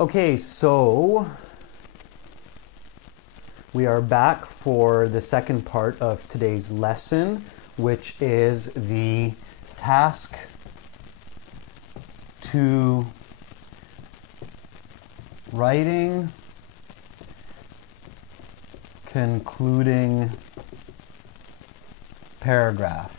Okay, so we are back for the second part of today's lesson, which is the task 2 writing concluding paragraph.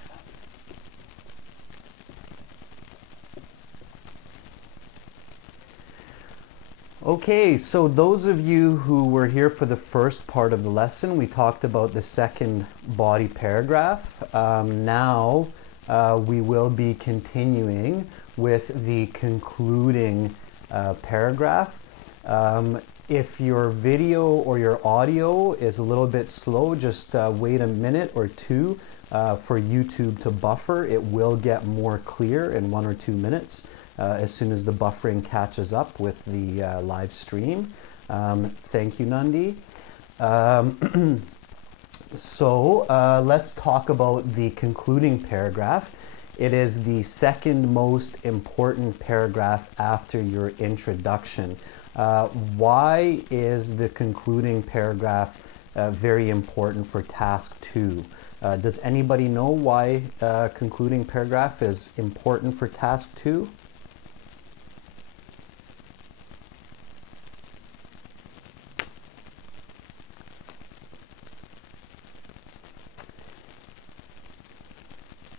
Okay, so those of you who were here for the first part of the lesson, we talked about the second body paragraph. Now we will be continuing with the concluding paragraph. If your video or your audio is a little bit slow, just wait a minute or two for YouTube to buffer. It will get more clear in 1 or 2 minutes. As soon as the buffering catches up with the live stream. Thank you, Nandi. So let's talk about the concluding paragraph. It is the second most important paragraph after your introduction. Why is the concluding paragraph very important for task 2? Does anybody know why concluding paragraph is important for task 2?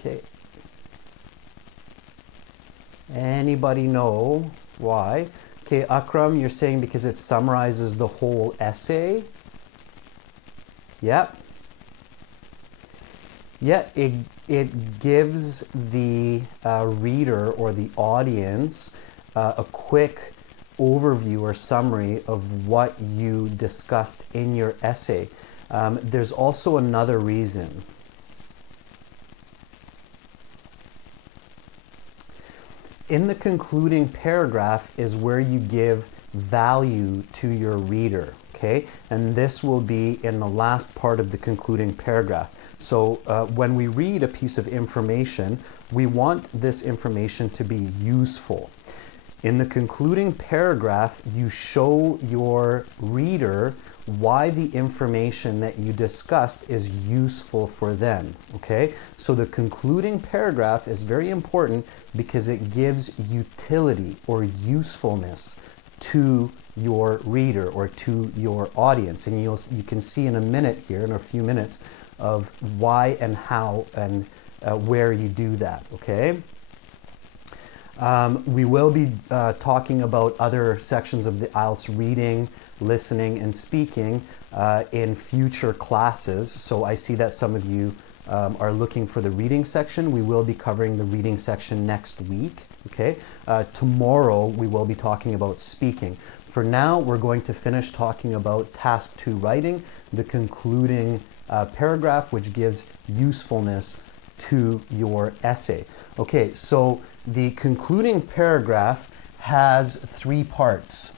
Okay. Anybody know why? Okay, Akram, you're saying because it summarizes the whole essay? Yep. Yeah, it gives the reader or the audience a quick overview or summary of what you discussed in your essay. There's also another reason. In the concluding paragraph is where you give value to your reader, okay? And this will be in the last part of the concluding paragraph. So when we read a piece of information, we want this information to be useful. In the concluding paragraph, you show your reader why the information that you discussed is useful for them, okay? So the concluding paragraph is very important because it gives utility or usefulness to your reader or to your audience. And you can see in a minute here, in a few minutes, of why and how and where you do that, okay? We will be talking about other sections of the IELTS reading, listening, and speaking in future classes. So I see that some of you are looking for the reading section. We will be covering the reading section next week. Okay. Tomorrow we will be talking about speaking. For now, we're going to finish talking about task 2 writing, the concluding paragraph, which gives usefulness to your essay. Okay, so the concluding paragraph has 3 parts.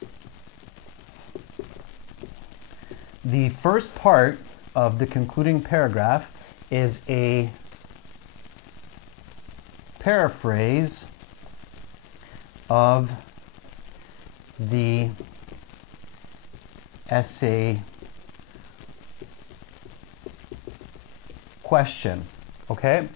The first part of the concluding paragraph is a paraphrase of the essay question. Okay,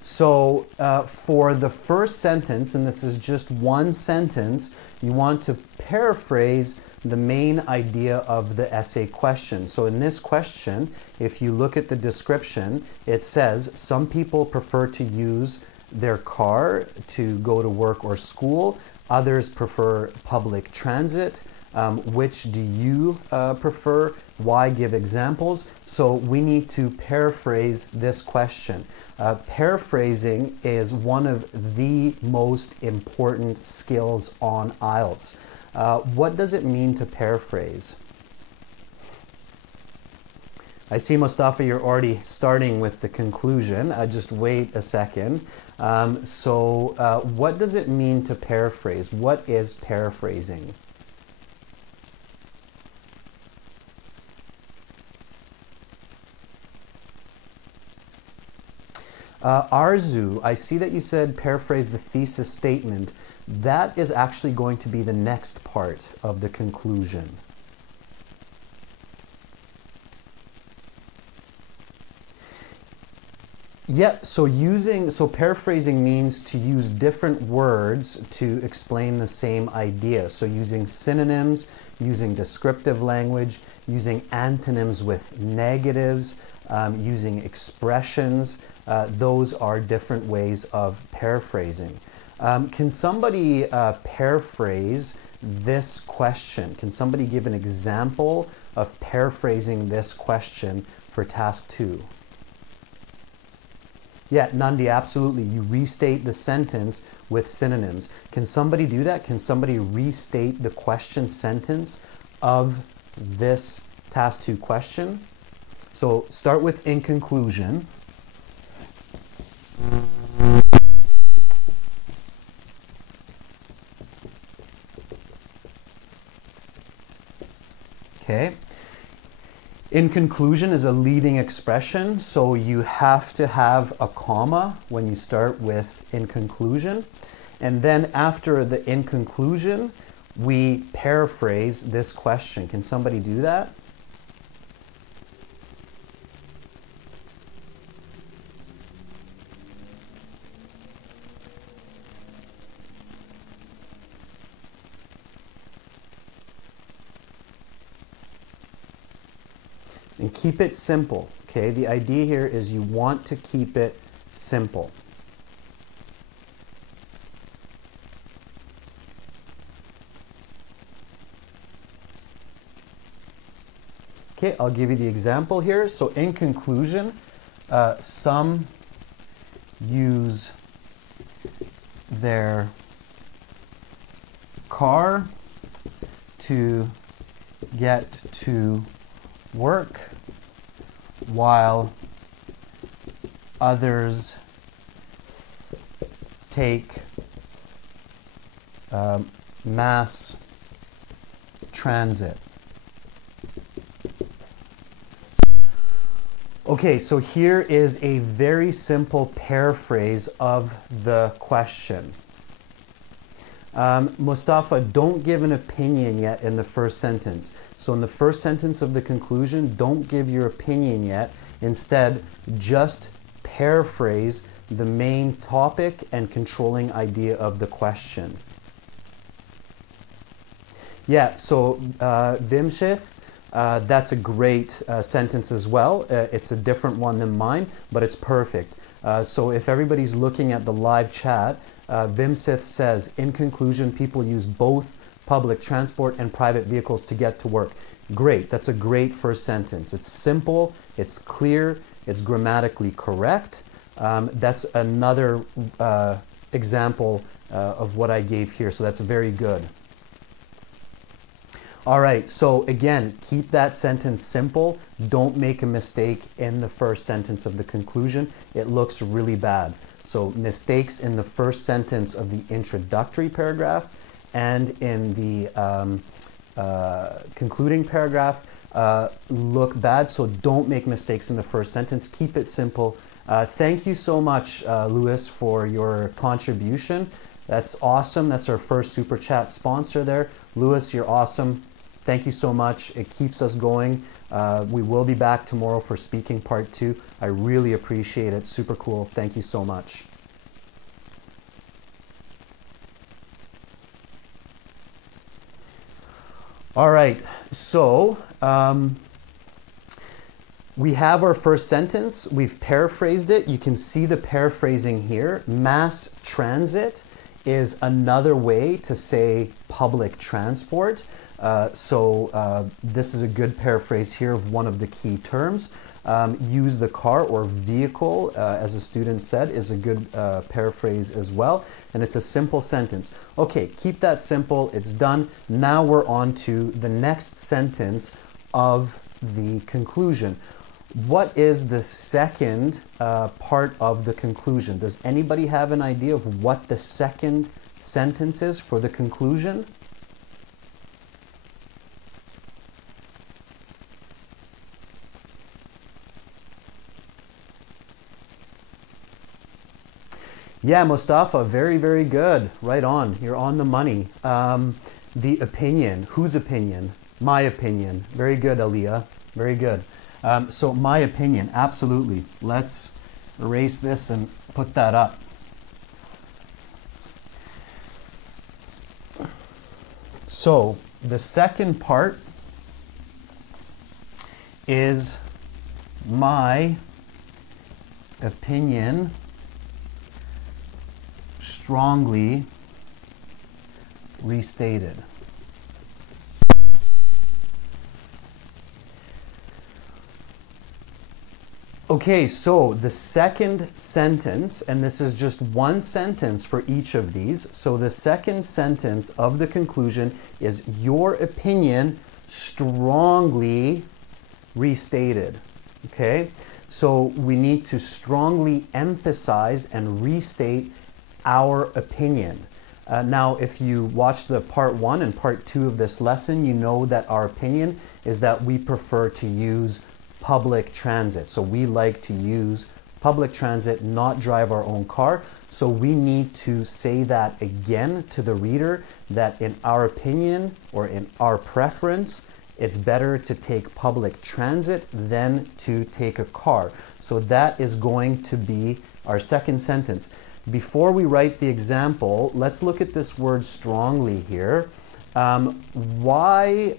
so for the first sentence, and this is just one sentence, you want to paraphrase the main idea of the essay question. So in this question, if you look at the description, it says some people prefer to use their car to go to work or school. Others prefer public transit. Which do you prefer? Why? Give examples. So we need to paraphrase this question. Paraphrasing is one of the most important skills on IELTS. What does it mean to paraphrase? I see, Mustafa, you're already starting with the conclusion. Just wait a second. What does it mean to paraphrase? What is paraphrasing? Arzu, I see that you said paraphrase the thesis statement. That is actually going to be the next part of the conclusion. Yeah, so paraphrasing means to use different words to explain the same idea. So using synonyms, using descriptive language, using antonyms with negatives, using expressions, those are different ways of paraphrasing. Can somebody paraphrase this question? Can somebody give an example of paraphrasing this question for task 2? Yeah, Nandi, absolutely. You restate the sentence with synonyms. Can somebody do that? Can somebody restate the question sentence of this task 2 question? So start with in conclusion. Okay. In conclusion is a leading expression, so you have to have a comma when you start with in conclusion. And then after the in conclusion, we paraphrase this question. Can somebody do that? And keep it simple, okay? The idea here is you want to keep it simple. Okay, I'll give you the example here. So in conclusion, some use their car to get to work, while others take mass transit. Okay, so here is a very simple paraphrase of the question. Mustafa, don't give an opinion yet in the first sentence. So in the first sentence of the conclusion, don't give your opinion yet. Instead, just paraphrase the main topic and controlling idea of the question. Yeah, so Vimshith, that's a great sentence as well. It's a different one than mine, but it's perfect. So if everybody's looking at the live chat, Vimsith says, in conclusion, people use both public transport and private vehicles to get to work. Great, that's a great first sentence. It's simple, it's clear, it's grammatically correct. That's another example of what I gave here, so that's very good. All right, so again, keep that sentence simple. Don't make a mistake in the first sentence of the conclusion. It looks really bad. So mistakes in the first sentence of the introductory paragraph and in the concluding paragraph look bad, so don't make mistakes in the first sentence. Keep it simple. Thank you so much, Louis, for your contribution. That's awesome. That's our first Super Chat sponsor there. Louis, you're awesome. Thank you so much. It keeps us going. We will be back tomorrow for speaking part 2. I really appreciate it. Super cool. Thank you so much. All right, so we have our first sentence. We've paraphrased it. You can see the paraphrasing here. Mass transit is another way to say public transport. This is a good paraphrase here of one of the key terms. Use the car or vehicle, as a student said, is a good paraphrase as well. And it's a simple sentence. Okay, keep that simple. It's done. Now we're on to the next sentence of the conclusion. What is the second part of the conclusion? Does anybody have an idea of what the second sentence is for the conclusion? Yeah, Mustafa, very, very good. Right on. You're on the money. The opinion. Whose opinion? My opinion. Very good, Aliyah. Very good. So my opinion, absolutely. Let's erase this and put that up. So the second part is my opinion strongly restated. Okay, so the second sentence, and this is just one sentence for each of these. So the second sentence of the conclusion is your opinion strongly restated. Okay, so we need to strongly emphasize and restate our opinion. Now, if you watch the part 1 and part 2 of this lesson, you know that our opinion is that we prefer to use public transit. So we like to use public transit, not drive our own car. So we need to say that again to the reader, that in our opinion or in our preference, it's better to take public transit than to take a car. So that is going to be our second sentence. Before we write the example, let's look at this word strongly here. Why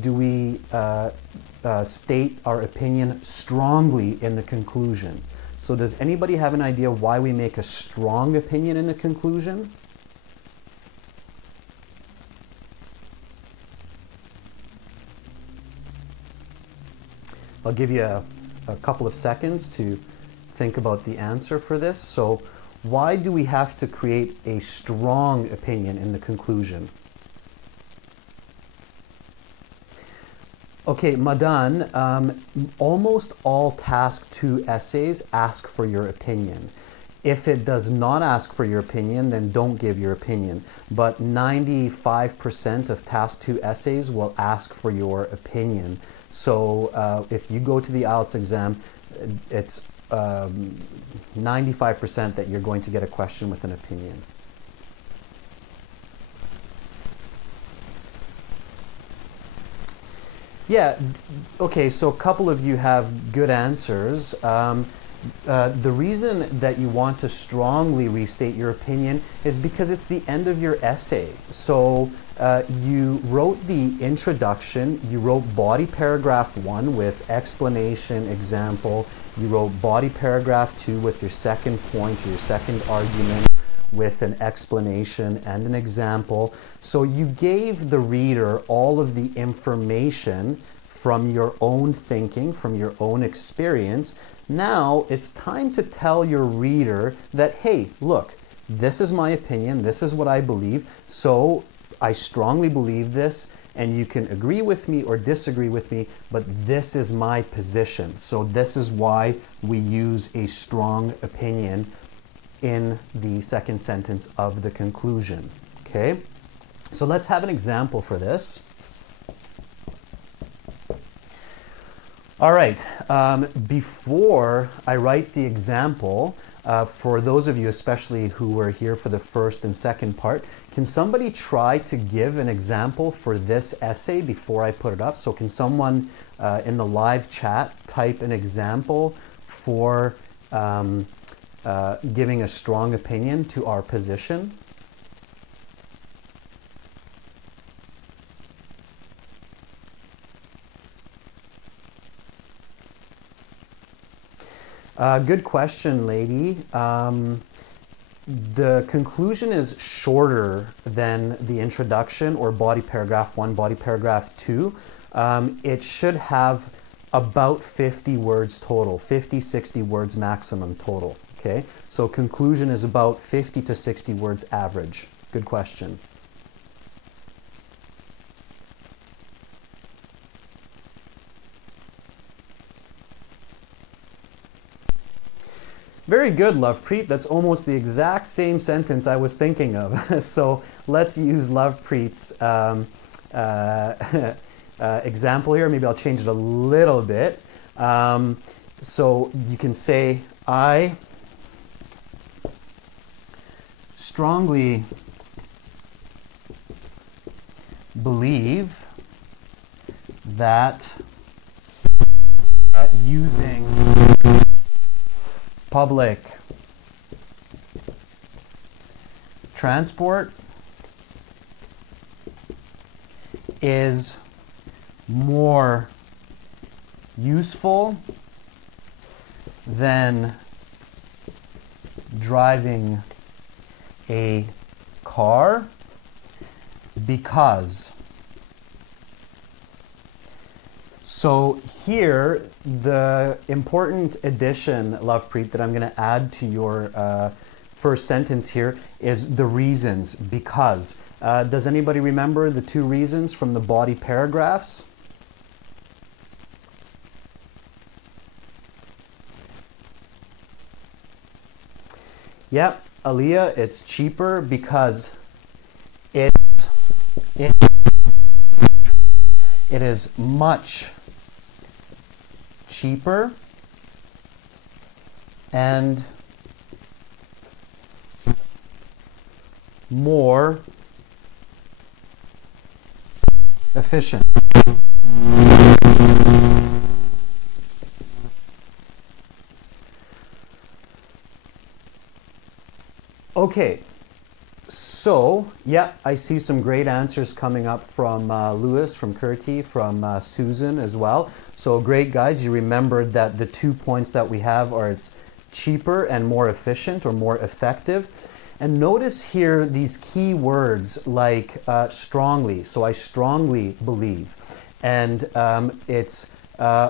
do we state our opinion strongly in the conclusion? So does anybody have an idea why we make a strong opinion in the conclusion? I'll give you a couple of seconds to think about the answer for this. So why do we have to create a strong opinion in the conclusion? Okay, Madan, almost all task 2 essays ask for your opinion. If it does not ask for your opinion, then don't give your opinion. But 95% of task 2 essays will ask for your opinion. So if you go to the IELTS exam, it's 95% that you're going to get a question with an opinion. Yeah, okay, so a couple of you have good answers. The reason that you want to strongly restate your opinion is because it's the end of your essay. So you wrote the introduction, you wrote body paragraph 1 with explanation, example, you wrote body paragraph 2 with your second point, your second argument, with an explanation and an example. So you gave the reader all of the information from your own thinking, from your own experience. Now it's time to tell your reader that, hey, look, this is my opinion, this is what I believe, so I strongly believe this, and you can agree with me or disagree with me, but this is my position. So this is why we use a strong opinion in the second sentence of the conclusion. Okay, so let's have an example for this. All right, before I write the example, for those of you especially who were here for the first and second part, can somebody try to give an example for this essay before I put it up? So can someone in the live chat type an example for giving a strong opinion to our position? Good question, lady. The conclusion is shorter than the introduction or body paragraph 1, body paragraph 2. It should have about 50 words total, 50, 60 words maximum total. Okay, so conclusion is about 50 to 60 words average. Good question. Very good, Lovepreet. That's almost the exact same sentence I was thinking of. So let's use Lovepreet's example here. Maybe I'll change it a little bit. So you can say, I strongly believe that using public transport is more useful than driving a car because. So here, the important addition, Lovepreet, that I'm going to add to your first sentence here is the reasons, because. Does anybody remember the two reasons from the body paragraphs? Yep, Aaliyah, it's cheaper because it is much cheaper and more efficient. Okay, so yeah, I see some great answers coming up from Lewis, from Kurti, from Susan as well. So great, guys. You remembered that the 2 points that we have are it's cheaper and more efficient or more effective. And notice here these key words like strongly. So I strongly believe. And it's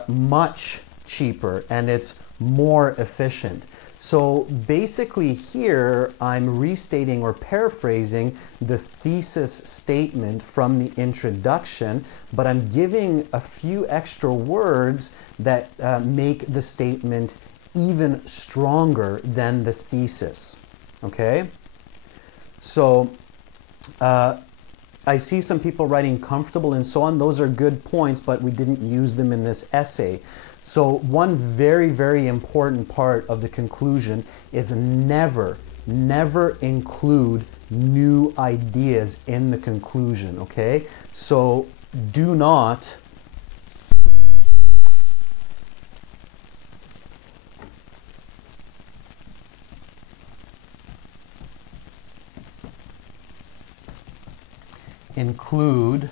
much cheaper and it's more efficient. So basically here I'm restating or paraphrasing the thesis statement from the introduction, but I'm giving a few extra words that make the statement even stronger than the thesis. Okay? So I see some people writing comfortable and so on. Those are good points, but we didn't use them in this essay. So one very, very important part of the conclusion is never include new ideas in the conclusion, okay? So do not include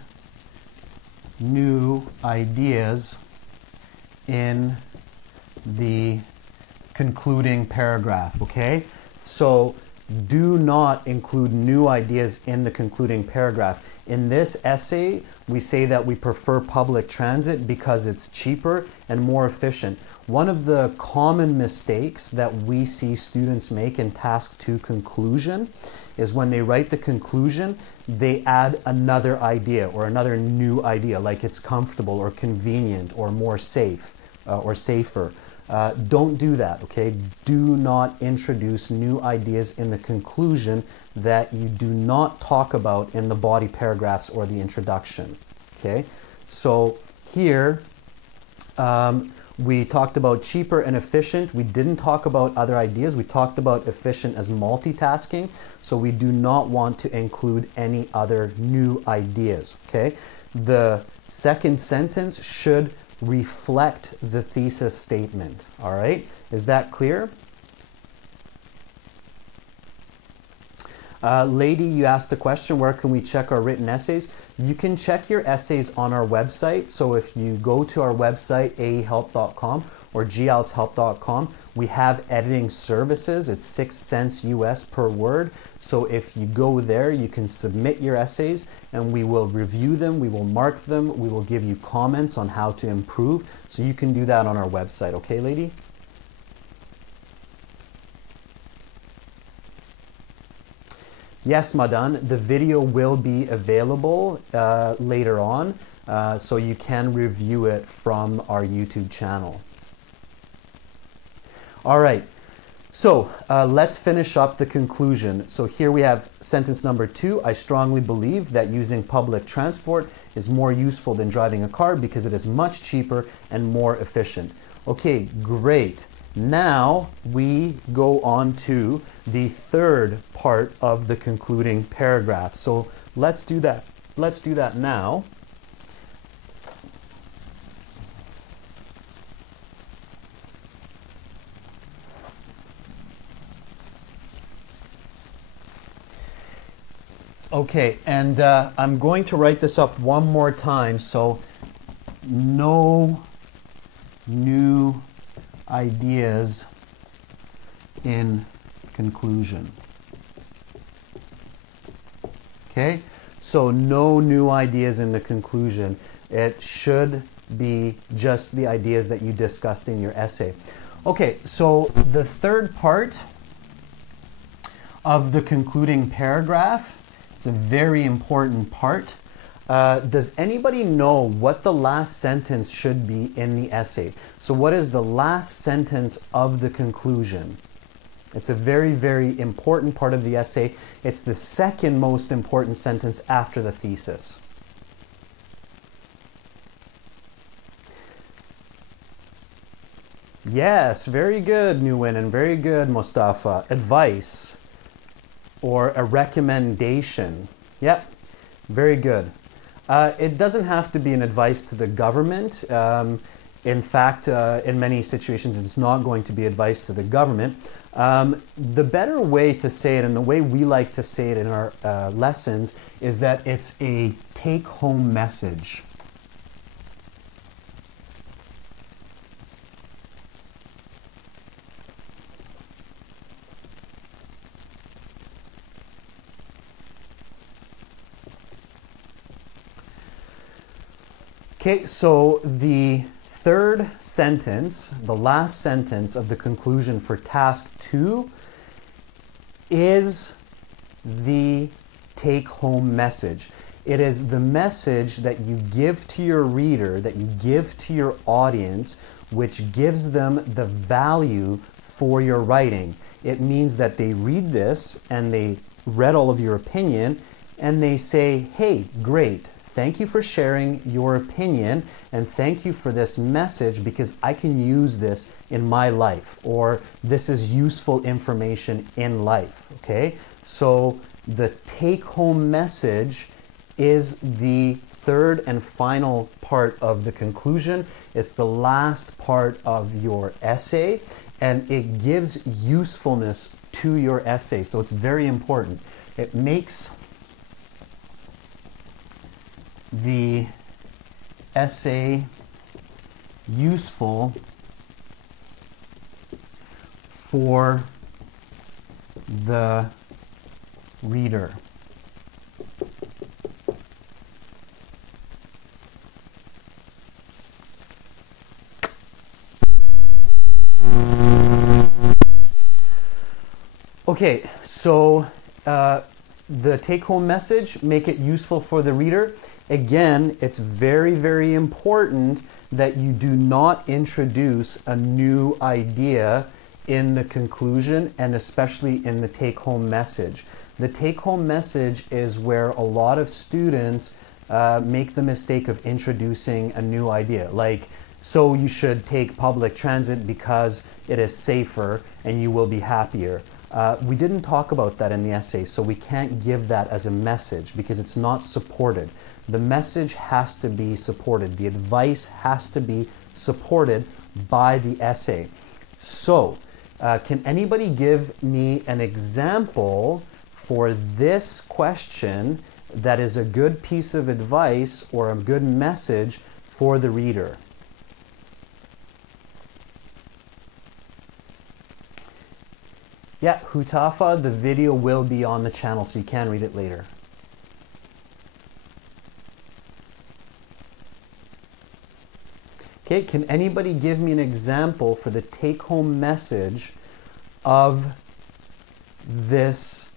new ideas in the concluding paragraph, okay? So do not include new ideas in the concluding paragraph. In this essay, we say that we prefer public transit because it's cheaper and more efficient. One of the common mistakes that we see students make in task 2 conclusion is when they write the conclusion, they add another idea or another new idea, like it's comfortable or convenient or more safe or safer. Don't do that, okay? Do not introduce new ideas in the conclusion that you do not talk about in the body paragraphs or the introduction, okay? So here, we talked about cheaper and efficient. We didn't talk about other ideas. We talked about efficient as multitasking. So we do not want to include any other new ideas, okay? The second sentence should reflect the thesis statement, all right? Is that clear? Lady, you asked the question, where can we check our written essays? You can check your essays on our website. So if you go to our website, aehelp.com or gieltshelp.com, we have editing services. It's 6 cents US per word. So if you go there, you can submit your essays and we will review them, we will mark them, we will give you comments on how to improve. So you can do that on our website, okay, lady? Yes, Madan, the video will be available later on, so you can review it from our YouTube channel. All right, so let's finish up the conclusion. So here we have sentence number 2. I strongly believe that using public transport is more useful than driving a car because it is much cheaper and more efficient. Okay, great. Now we go on to the third part of the concluding paragraph. So let's do that. Let's do that now. Okay, and I'm going to write this up one more time. So no new ideas in conclusion. Okay, so no new ideas in the conclusion. It should be just the ideas that you discussed in your essay. Okay, so the third part of the concluding paragraph, it's a very important part. Does anybody know what the last sentence should be in the essay? So what is the last sentence of the conclusion? It's a very, very important part of the essay. It's the second most important sentence after the thesis. Yes, very good, Nguyen, and very good, Mustafa. Advice or a recommendation. Yep, very good. It doesn't have to be an advice to the government. In fact, in many situations, it's not going to be advice to the government. The better way to say it, and the way we like to say it in our lessons, is that it's a take-home message. Okay, so the third sentence, the last sentence of the conclusion for task 2 is the take-home message. It is the message that you give to your reader, that you give to your audience, which gives them the value for your writing. It means that they read this and they read all of your opinion and they say, hey, great. Thank you for sharing your opinion and thank you for this message because I can use this in my life, or this is useful information in life, okay? So the take-home message is the third and final part of the conclusion. It's the last part of your essay and it gives usefulness to your essay. So it's very important. It makes the essay useful for the reader. Okay, so the take-home message, make it useful for the reader. Again, it's very, very important that you do not introduce a new idea in the conclusion and especially in the take-home message. The take-home message is where a lot of students make the mistake of introducing a new idea. Like, so you should take public transit because it is safer and you will be happier. We didn't talk about that in the essay, so we can't give that as a message because it's not supported. The message has to be supported. The advice has to be supported by the essay. So, can anybody give me an example for this question that is a good piece of advice or a good message for the reader? Yeah, Hutafa, the video will be on the channel so you can read it later. Okay, can anybody give me an example for the take-home message of this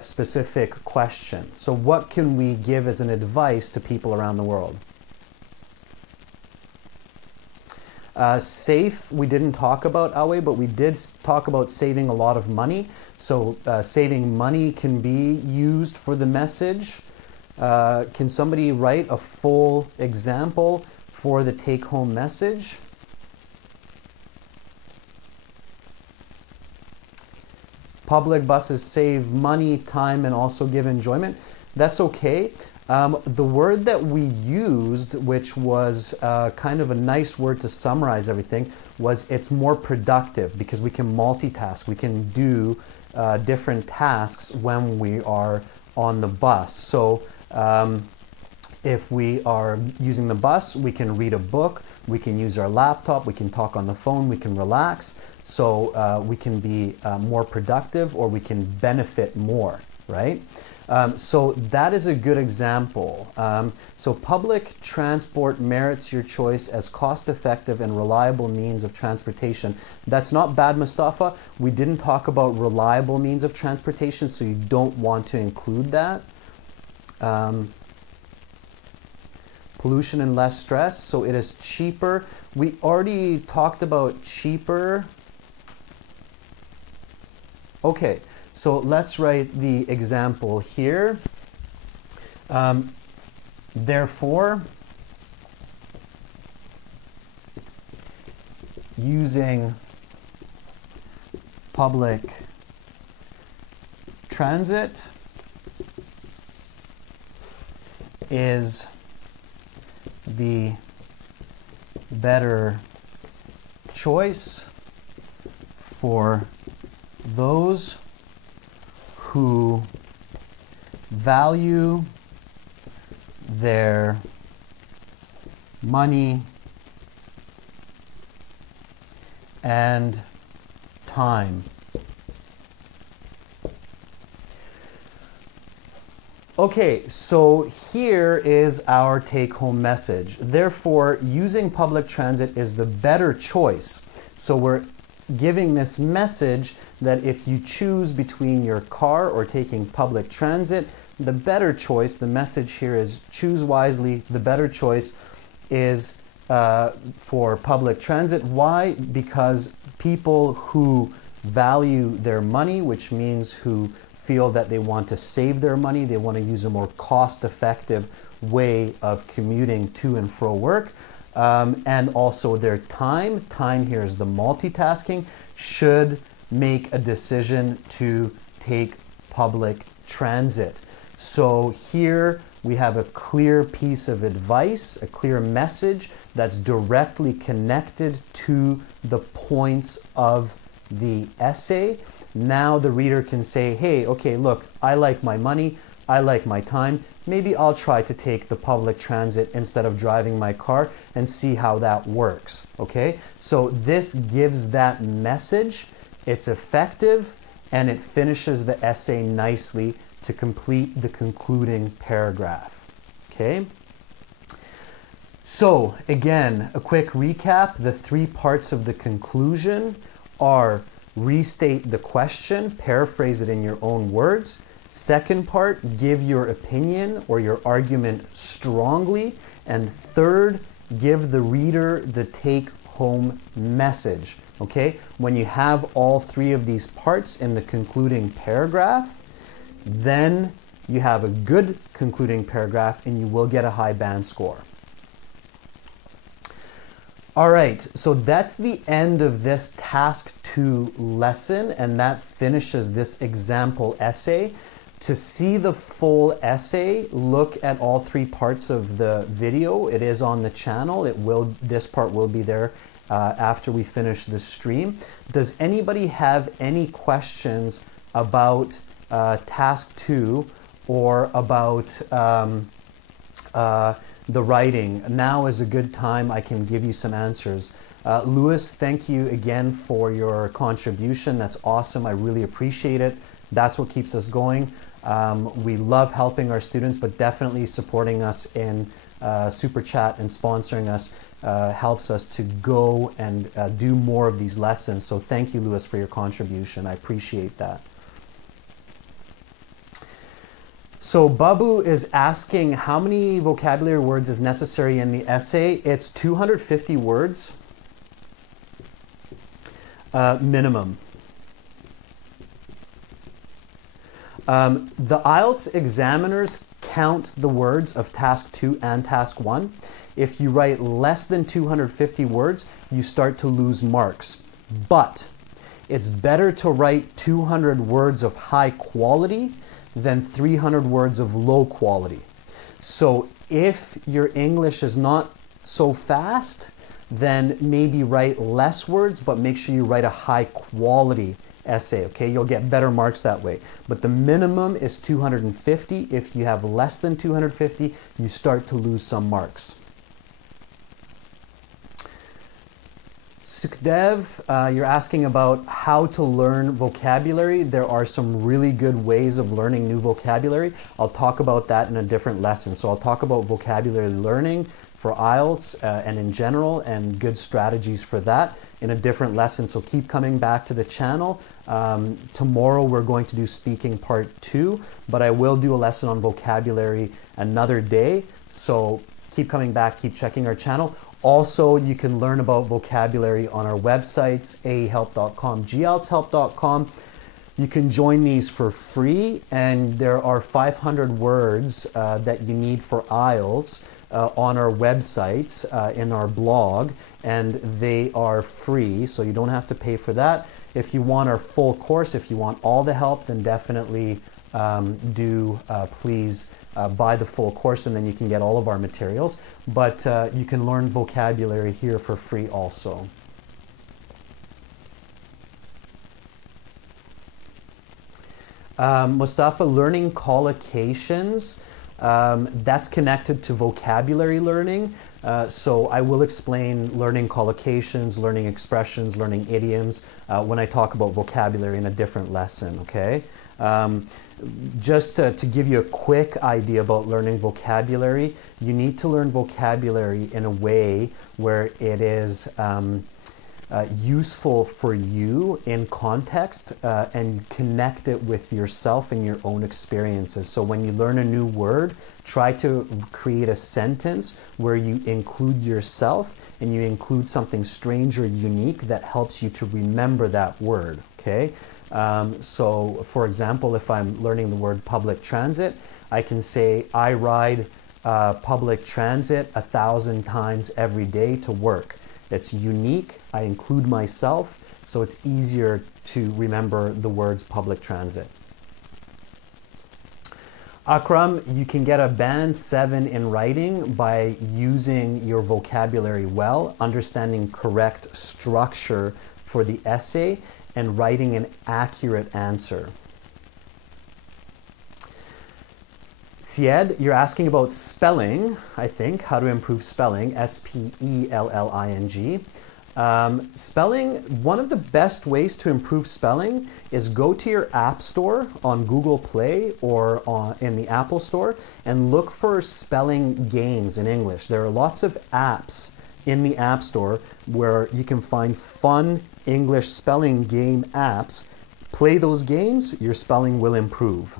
specific question? So what can we give as an advice to people around the world? Safe, we didn't talk about, Awe, but we did talk about saving a lot of money. So saving money can be used for the message. Can somebody write a full example for the take-home message? public buses save money, time, and also give enjoyment. That's okay. The word that we used, which was kind of a nice word to summarize everything, was it's more productive because we can multitask. We can do different tasks when we are on the bus. So if we are using the bus, we can read a book, we can use our laptop, we can talk on the phone, we can relax. So we can be more productive, or we can benefit more, right? So that is a good example. So public transport merits your choice as cost-effective and reliable means of transportation. That's not bad, Mustafa. We didn't talk about reliable means of transportation, so you don't want to include that. Pollution and less stress, so it is cheaper. We already talked about cheaper. Okay. So let's write the example here. Therefore, using public transit is the better choice for those who value their money and time. Okay, so here is our take-home message. Therefore, using public transit is the better choice. So we're giving this message that if you choose between your car or taking public transit, the better choice, the message here is choose wisely. The better choice is for public transit. Why? Because people who value their money, which means who feel that they want to save their money, they want to use a more cost-effective way of commuting to and fro work, and also their time. Time here is the multitasking, should make a decision to take public transit. So here we have a clear piece of advice, a clear message that's directly connected to the points of the essay. Now the reader can say, hey, okay, look, I like my money, I like my time, maybe I'll try to take the public transit instead of driving my car and see how that works, okay? So this gives that message, it's effective, and it finishes the essay nicely to complete the concluding paragraph, okay? So again, a quick recap. The 3 parts of the conclusion are restate the question, paraphrase it in your own words. Second part, give your opinion or your argument strongly. And third, give the reader the take-home message, okay? When you have all 3 of these parts in the concluding paragraph, then you have a good concluding paragraph and you will get a high band score. All right, so that's the end of this task 2 lesson, and that finishes this example essay. To see the full essay, look at all 3 parts of the video. It is on the channel. This part will be there after we finish the stream. Does anybody have any questions about task 2 or about the writing? Now is a good time. I can give you some answers. Lewis, thank you again for your contribution. That's awesome. I really appreciate it. That's what keeps us going. We love helping our students, but definitely supporting us in Super Chat and sponsoring us helps us to go and do more of these lessons. So thank you, Lewis, for your contribution. I appreciate that. So Babu is asking how many vocabulary words is necessary in the essay. It's 250 words minimum. The IELTS examiners count the words of task 2 and task 1. If you write less than 250 words, you start to lose marks. But it's better to write 200 words of high quality than 300 words of low quality. So if your English is not so fast, then maybe write less words, but make sure you write a high quality essay, okay? You'll get better marks that way. But the minimum is 250. If you have less than 250, you start to lose some marks. Sukhdev, you're asking about how to learn vocabulary. There are some really good ways of learning new vocabulary. I'll talk about that in a different lesson. So I'll talk about vocabulary learning for IELTS and in general, and good strategies for that in a different lesson. So keep coming back to the channel. Tomorrow we're going to do speaking part 2, but I will do a lesson on vocabulary another day. So keep coming back, keep checking our channel. Also, you can learn about vocabulary on our websites, ahelp.com, gieltshelp.com. You can join these for free, and there are 500 words that you need for IELTS on our websites, in our blog, and they are free, so you don't have to pay for that. If you want our full course, if you want all the help, then definitely please buy the full course, and then you can get all of our materials. But you can learn vocabulary here for free also. Mustafa, learning collocations, that's connected to vocabulary learning. So I will explain learning collocations, learning expressions, learning idioms when I talk about vocabulary in a different lesson, okay? Just to give you a quick idea about learning vocabulary, you need to learn vocabulary in a way where it is useful for you in context, and you connect it with yourself and your own experiences. So when you learn a new word, try to create a sentence where you include yourself and you include something strange or unique that helps you to remember that word, okay? So for example, if I'm learning the word public transit, I can say I ride public transit 1,000 times every day to work. It's unique, I include myself, so it's easier to remember the words public transit. Akram, you can get a band 7 in writing by using your vocabulary well, understanding correct structure for the essay, and writing an accurate answer. Syed, you're asking about spelling, I think, how to improve spelling, S-P-E-L-L-I-N-G. Spelling, one of the best ways to improve spelling is go to your app store on Google Play or in the Apple Store and look for spelling games in English. There are lots of apps in the App Store where you can find fun English spelling game apps. Play those games, your spelling will improve.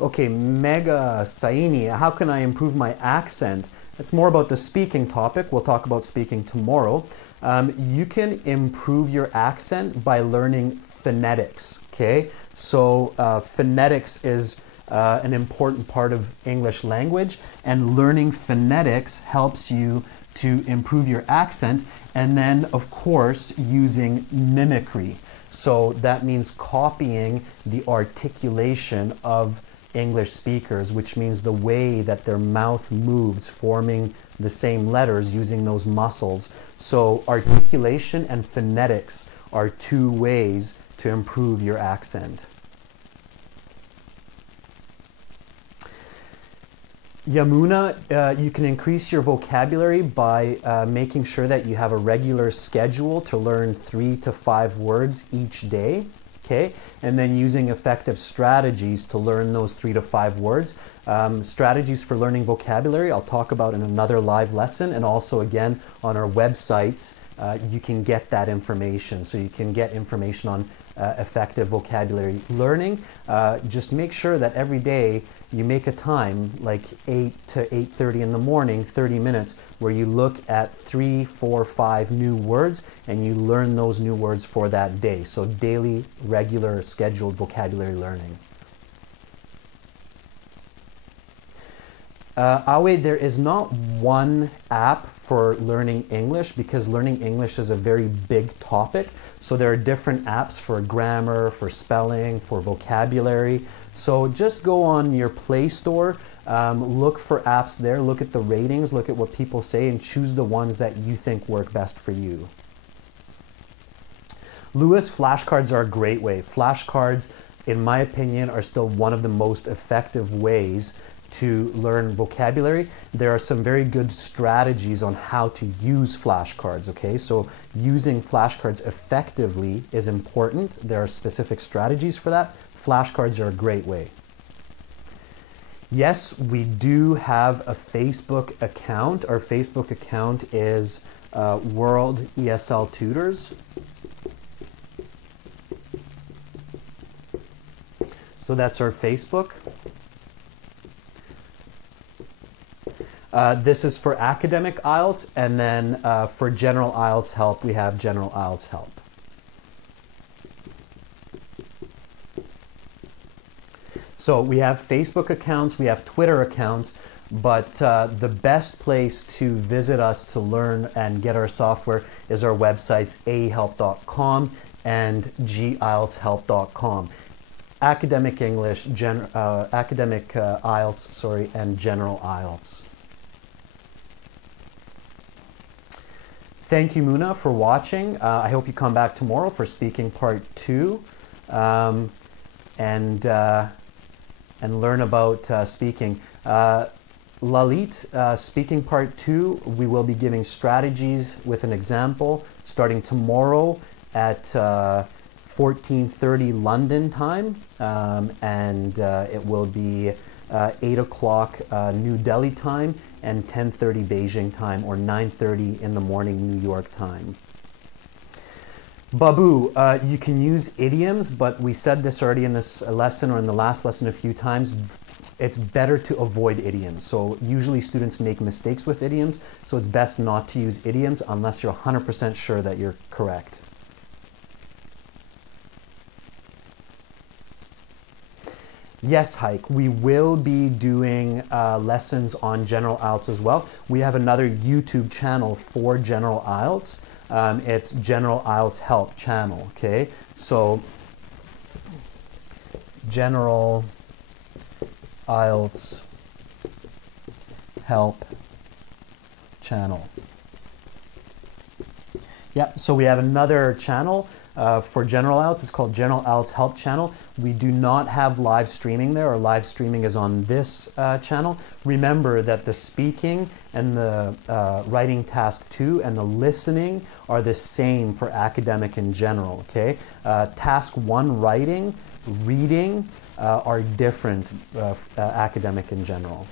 Okay, Mega Saini, how can I improve my accent? It's more about the speaking topic. We'll talk about speaking tomorrow. You can improve your accent by learning phonetics, okay? So phonetics is an important part of English language, and learning phonetics helps you to improve your accent, and then of course using mimicry. So that means copying the articulation of English speakers, which means the way that their mouth moves, forming the same letters using those muscles. So articulation and phonetics are two ways to improve your accent. Yamuna, you can increase your vocabulary by making sure that you have a regular schedule to learn 3 to 5 words each day. Okay, and then using effective strategies to learn those 3 to 5 words. Strategies for learning vocabulary I'll talk about in another live lesson, and also again on our websites you can get that information. So you can get information on effective vocabulary learning. Just make sure that every day you make a time, like 8 to 8:30 in the morning, 30 minutes, where you look at 3, 4, 5 new words and you learn those new words for that day. So daily, regular, scheduled vocabulary learning. Awe, there is not one app for learning English because learning English is a very big topic. So there are different apps for grammar, for spelling, for vocabulary. So just go on your Play Store, look for apps there, look at the ratings, look at what people say, and choose the ones that you think work best for you. Lewis, flashcards are a great way. Flashcards, in my opinion, are still one of the most effective ways to learn vocabulary. There are some very good strategies on how to use flashcards, okay? So using flashcards effectively is important. There are specific strategies for that. Flashcards are a great way. Yes, we do have a Facebook account. Our Facebook account is World ESL Tutors. So that's our Facebook. This is for academic IELTS, and then for general IELTS help, we have general IELTS help. So we have Facebook accounts, we have Twitter accounts, but the best place to visit us to learn and get our software is our websites, aehelp.com and gieltshelp.com. Academic English, academic IELTS, sorry, and general IELTS. Thank you, Muna, for watching. I hope you come back tomorrow for speaking part 2 and learn about speaking. Lalit, speaking part 2, we will be giving strategies with an example starting tomorrow at 14:30 London time, and it will be 8 o'clock New Delhi time and 10:30 Beijing time, or 9:30 in the morning New York time. Babu, you can use idioms, but we said this already in this lesson or in the last lesson a few times. It's better to avoid idioms. So usually students make mistakes with idioms, so it's best not to use idioms unless you're 100% sure that you're correct. Yes, Hike, we will be doing lessons on General IELTS as well. We have another YouTube channel for General IELTS. It's General IELTS Help channel, okay? So, General IELTS Help channel. Yeah, so we have another channel for General IELTS. It's called General IELTS Help channel. We do not have live streaming there. Our live streaming is on this channel. Remember that the speaking and the writing task 2 and the listening are the same for academic in general, okay? Task 1, writing, reading are different academic in general.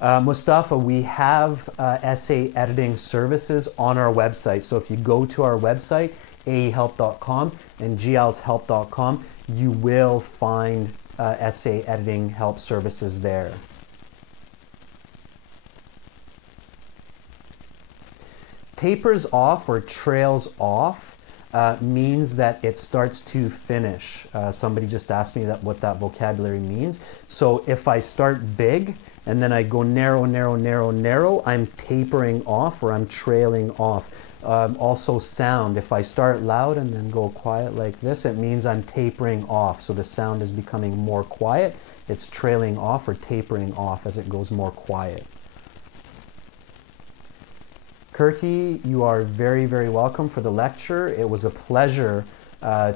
Mustafa, we have essay editing services on our website. So if you go to our website, aehelp.com and gieltshelp.com, you will find essay editing help services there. Tapers off or trails off means that it starts to finish. Somebody just asked me what that vocabulary means. So if I start big, and then I go narrow, narrow, narrow, narrow, I'm tapering off or I'm trailing off. Also sound, if I start loud and then go quiet like this, it means I'm tapering off. So the sound is becoming more quiet. It's trailing off or tapering off as it goes more quiet. Kirky, you are very, very welcome for the lecture. It was a pleasure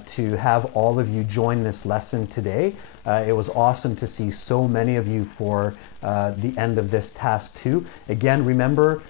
to have all of you join this lesson today. It was awesome to see so many of you for the end of this task 2. Again, remember,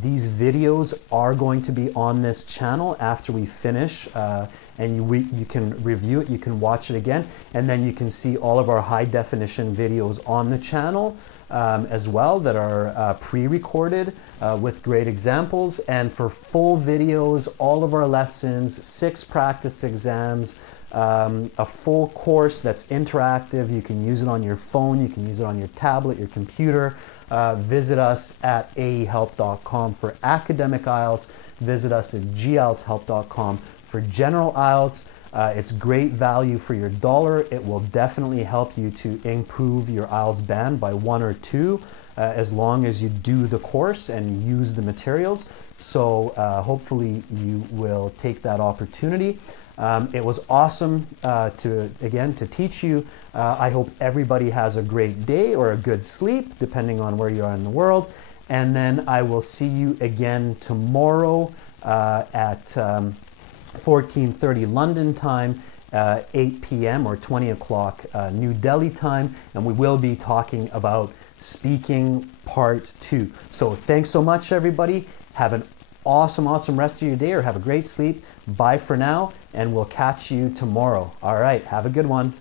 these videos are going to be on this channel after we finish, and you can review it, you can watch it again, and then you can see all of our high definition videos on the channel as well that are pre-recorded with great examples. And for full videos, all of our lessons, 6 practice exams, a full course that's interactive. You can use it on your phone, you can use it on your tablet, your computer. Visit us at aehelp.com for academic IELTS. Visit us at gieltshelp.com for general IELTS. It's great value for your dollar. It will definitely help you to improve your IELTS band by 1 or 2 as long as you do the course and use the materials. So hopefully you will take that opportunity. It was awesome to teach you. I hope everybody has a great day or a good sleep, depending on where you are in the world. And then I will see you again tomorrow at 14:30 London time, 8 p.m. or 20 o'clock New Delhi time. And we will be talking about speaking part 2. So thanks so much, everybody. Have an awesome rest of your day, or have a great sleep. Bye for now, and we'll catch you tomorrow. All right, have a good one.